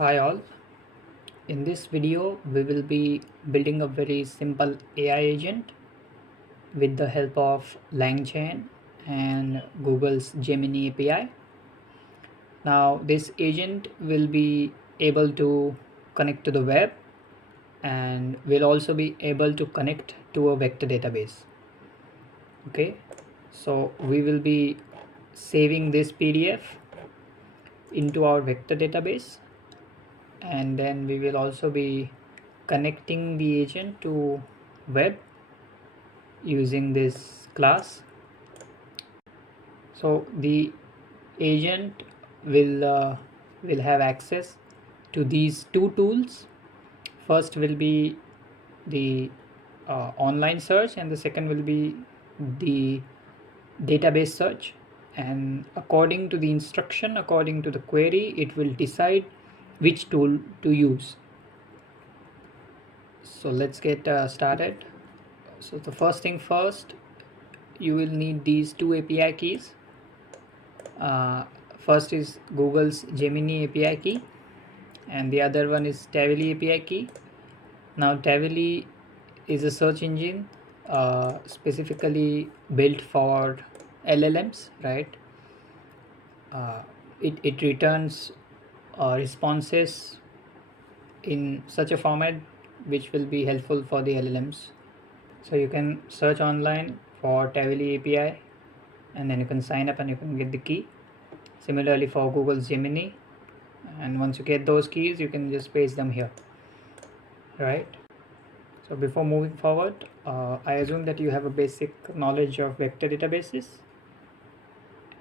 Hi all, in this video we will be building a very simple AI agent with the help of Langchain and Google's Gemini API. Now this agent will be able to connect to the web and will also be able to connect to a vector database. Okay, so we will be saving this PDF into our vector database, and then we will also be connecting the agent to web using this class. So the agent will have access to these two tools. First will be the online search, and the second will be the database search. And according to the instruction, according to the query, it will decide which tool to use. So let's get started. So the first thing first, you will need these two API keys. First is Google's Gemini API key, and the other one is Tavily API key. Now Tavily is a search engine specifically built for LLMs, right? It returns responses in such a format which will be helpful for the LLMs. So you can search online for Tavily API, and then you can sign up and you can get the key. Similarly for Google's Gemini, and once you get those keys you can just paste them here, right? So before moving forward, I assume that you have a basic knowledge of vector databases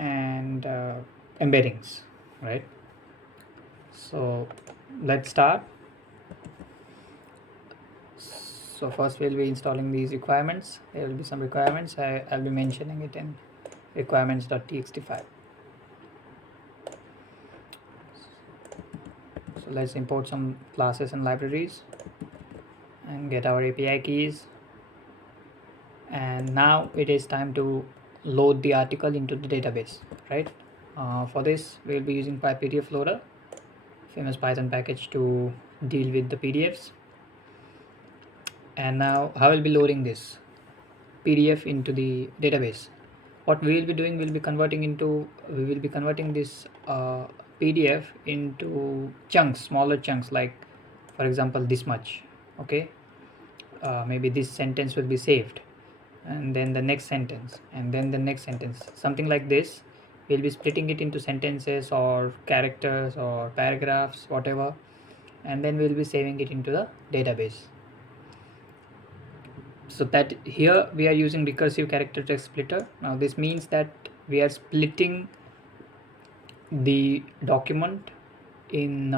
and embeddings, right? So let's start. So first we'll be installing these requirements. There will be some requirements. I'll be mentioning it in requirements.txt file. So let's import some classes and libraries and get our API keys. And now it is time to load the article into the database, right? For this we'll be using PyPDF loader, famous Python package to deal with the PDFs. And now how we'll be loading this PDF into the database. What we will be doing, we will be converting this PDF into chunks, smaller chunks, like for example this much. Okay, maybe this sentence will be saved, and then the next sentence, and then the next sentence, something like this. We'll be splitting it into sentences or characters or paragraphs, whatever, and then we'll be saving it into the database. So that here we are using recursive character text splitter. Now this means that we are splitting the document in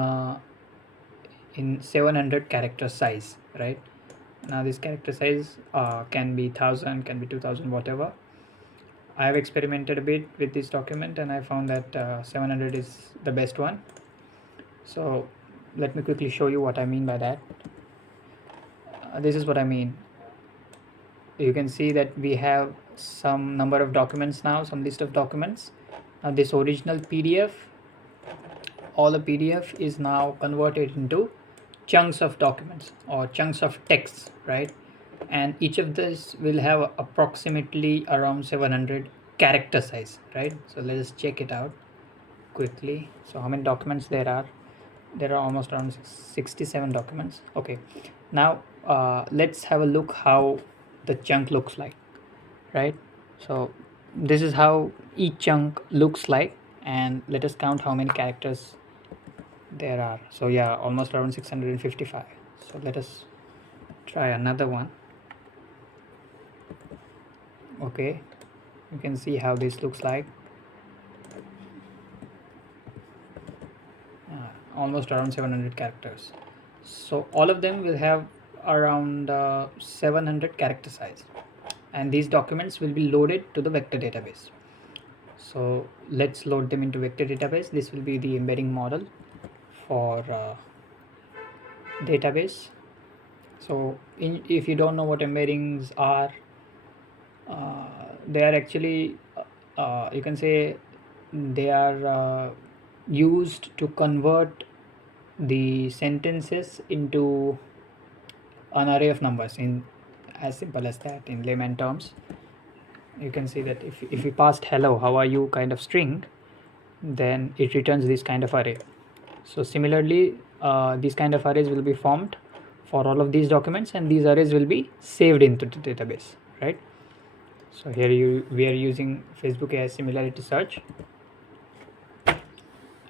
700 character size, right? Now this character size can be 1000, can be 2000, whatever. I have experimented a bit with this document and I found that 700 is the best one. So let me quickly show you what I mean by that. This is what I mean. You can see that we have some number of documents now, some list of documents. Now this original PDF, all the PDF is now converted into chunks of documents or chunks of text, right? And each of this will have approximately around 700 character size, right? So let's check it out quickly. So how many documents there are? There are almost around 67 documents. Okay, now let's have a look how the chunk looks like, right? So this is how each chunk looks like, and let us count how many characters there are. So yeah, almost around 655. So let us try another one. Okay, you can see how this looks like. Almost around 700 characters. So all of them will have around 700 character size, and these documents will be loaded to the vector database. So let's load them into vector database. This will be the embedding model for database. So if you don't know what embeddings are, they are actually you can say they are used to convert the sentences into an array of numbers, in as simple as that. In layman terms, you can see that if we passed hello, how are you kind of string, then it returns this kind of array. So similarly, these kind of arrays will be formed for all of these documents, and these arrays will be saved into the database, right? So here we are using Facebook AI similarity search,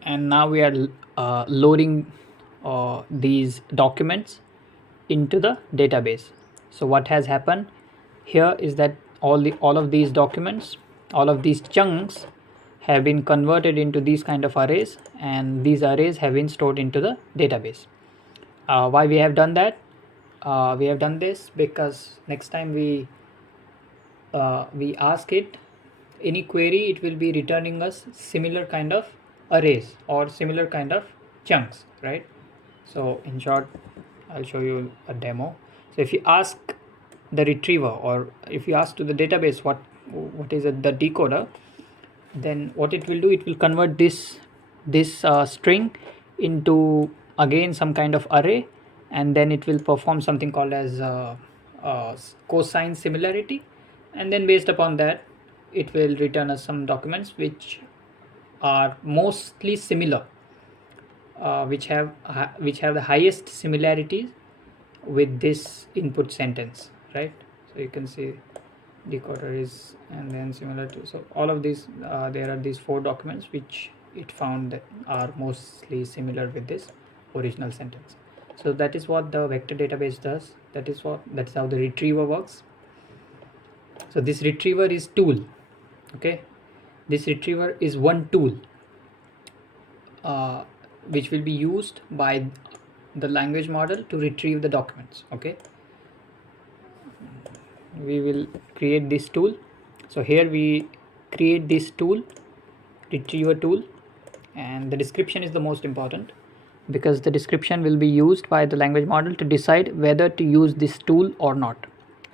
and now we are loading these documents into the database. So what has happened here is that all of these documents, all of these chunks have been converted into these kind of arrays, and these arrays have been stored into the database. Why we have done that? We have done this because next time we ask it any query, it will be returning us similar kind of arrays or similar kind of chunks, right? So in short, I'll show you a demo. So if you ask the retriever, or if you ask to the database what is the decoder, then what it will do, it will convert this string into again some kind of array, and then it will perform something called as cosine similarity, and then based upon that it will return us some documents which are mostly similar, which have the highest similarities with this input sentence, right? So you can see decoder is and then similar to, so all of these there are these 4 documents which it found that are mostly similar with this original sentence. So that is what the vector database does. That's how the retriever works. So this retriever is tool, okay? This retriever is one tool which will be used by the language model to retrieve the documents, okay? We will create this tool. So here we create this tool, retriever tool, and the description is the most important, because the description will be used by the language model to decide whether to use this tool or not,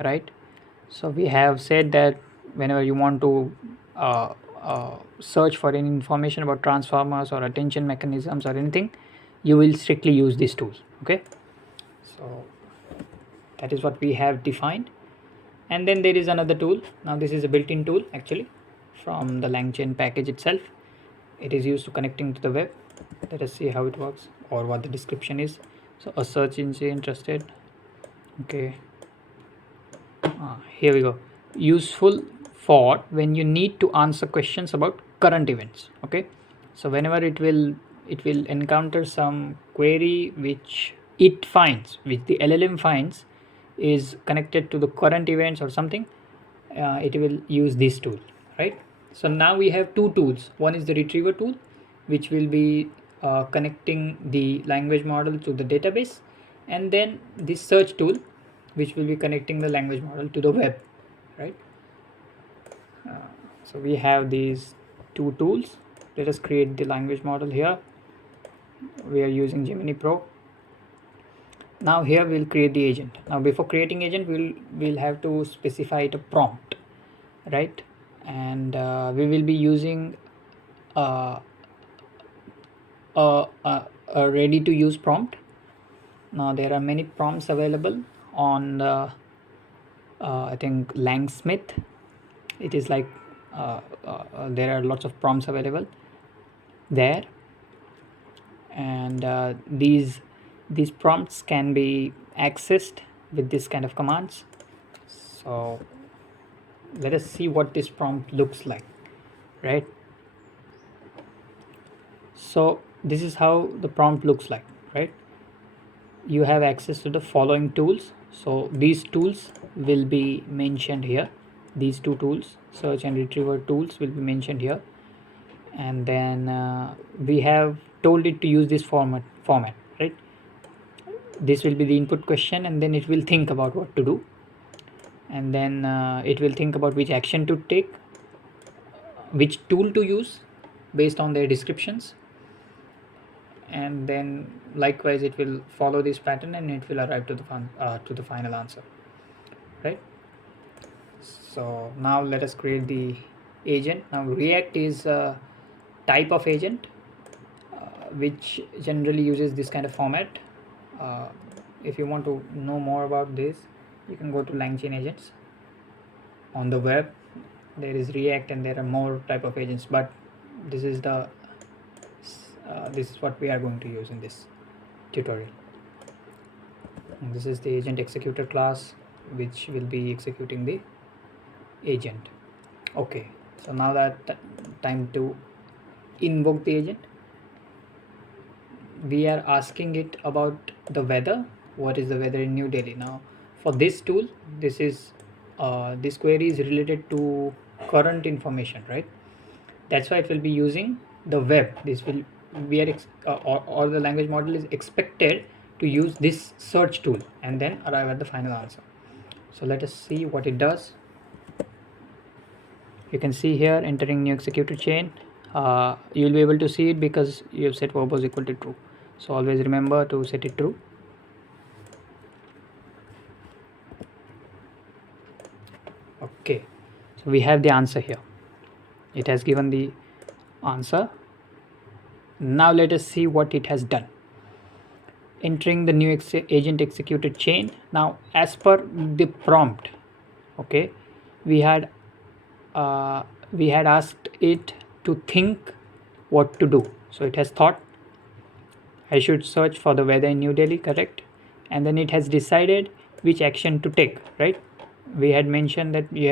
right? So we have said that whenever you want to search for any information about transformers or attention mechanisms or anything, you will strictly use this tool, okay? So that is what we have defined. And then there is another tool. Now this is a built-in tool actually from the Langchain package itself. It is used to connecting to the web. Let us see how it works or what the description is. So a search engine interested, okay. Here we go. Useful for when you need to answer questions about current events, okay. So whenever it will encounter some query which the LLM finds is connected to the current events or something, it will use this tool, right? So now we have 2 tools. One is the retriever tool, which will be connecting the language model to the database, and then this search tool, which will be connecting the language model to the web, right? So we have these 2 tools. Let us create the language model here. We are using Gemini Pro. Now here we'll create the agent. Now before creating agent, we'll have to specify it a prompt, right? And we will be using a ready to use prompt. Now there are many prompts available on I think Langsmith. It is like there are lots of prompts available there, and these prompts can be accessed with this kind of commands. So let us see what this prompt looks like, right? So this is how the prompt looks like, right? You have access to the following tools. So these tools will be mentioned here. These 2 tools, search and retriever tools, will be mentioned here. And then we have told it to use this format, right? This will be the input question, and then it will think about what to do, and then it will think about which action to take, which tool to use based on their descriptions, and then likewise it will follow this pattern and it will arrive to the final answer, right? So now let us create the agent. Now React is a type of agent. which generally uses this kind of format. If you want to know more about this, you can go to Langchain agents on the web. There is React and there are more type of agents, but this is what we are going to use in this tutorial. And this is the agent executor class, which will be executing the agent. Okay, so now that time to invoke the agent. We are asking it about the weather. What is the weather in New Delhi? Now for this tool, this query is related to current information, right? That's why it will be using the web. This will we are or the language model is expected to use this search tool and then arrive at the final answer. So let us see what it does. You can see here entering new executor chain. You'll be able to see it because you have set verbose equal to true. So always remember to set it true. Okay, so we have the answer here. It has given the answer. Now let us see what it has done. Entering the new agent executed chain. Now as per the prompt, okay, we had asked it to think what to do. So it has thought I should search for the weather in New Delhi, correct? And then it has decided which action to take, right? We had mentioned that you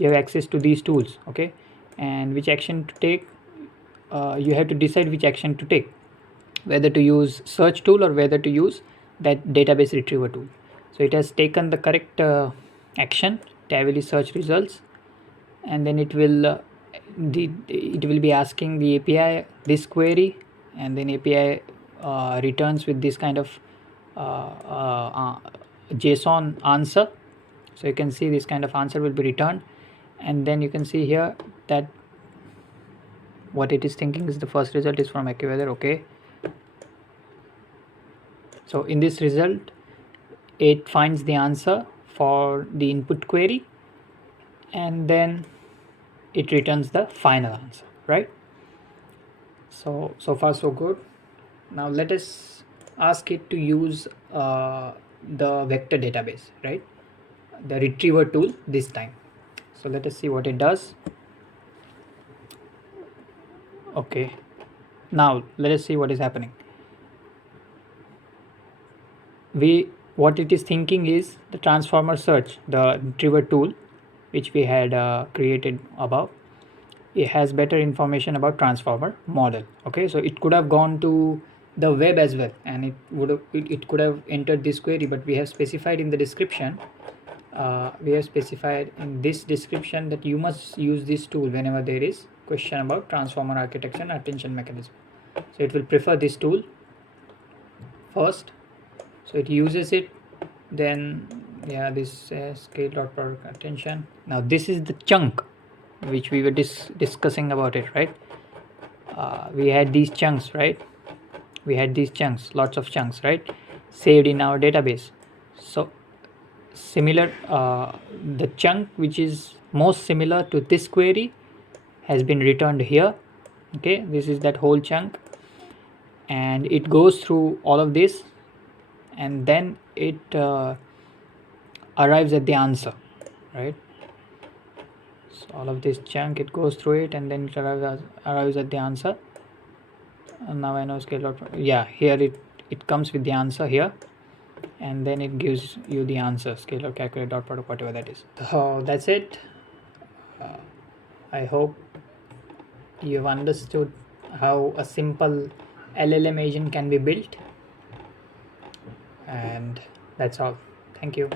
have access to these tools, okay? And which action to take, you have to decide which action to take, whether to use search tool or whether to use that database retriever tool. So it has taken the correct action, Tavily search results, and then it will be asking the API this query, and then API returns with this kind of JSON answer. So you can see this kind of answer will be returned, and then you can see here that what it is thinking is the first result is from AccuWeather. Okay, so in this result it finds the answer for the input query, and then it returns the final answer, right? So far so good. Now let us ask it to use the vector database, right? The retriever tool this time. So let us see what it does. Okay, now let us see what is happening. What it is thinking is the transformer search, the retriever tool which we had created above. It has better information about transformer model. Okay, so it could have gone to the web as well, and it could have entered this query, but we have specified in the description. We have specified in this description that you must use this tool whenever there is question about transformer architecture and attention mechanism. So it will prefer this tool first. So it uses it, then this scale dot product attention. Now this is the chunk which we were discussing about it, right? We had these chunks, right? Lots of chunks, right, saved in our database. So similar, the chunk which is most similar to this query has been returned here. Okay, this is that whole chunk, and it goes through all of this, and then it arrives at the answer, right? So all of this chunk, it goes through it, and then it arrives at the answer. And now I know scale dot, here it comes with the answer here, and then it gives you the answer, scale or calculate dot product, whatever that is. So that's it. I hope you have understood how a simple LLM agent can be built, and that's all. Thank you.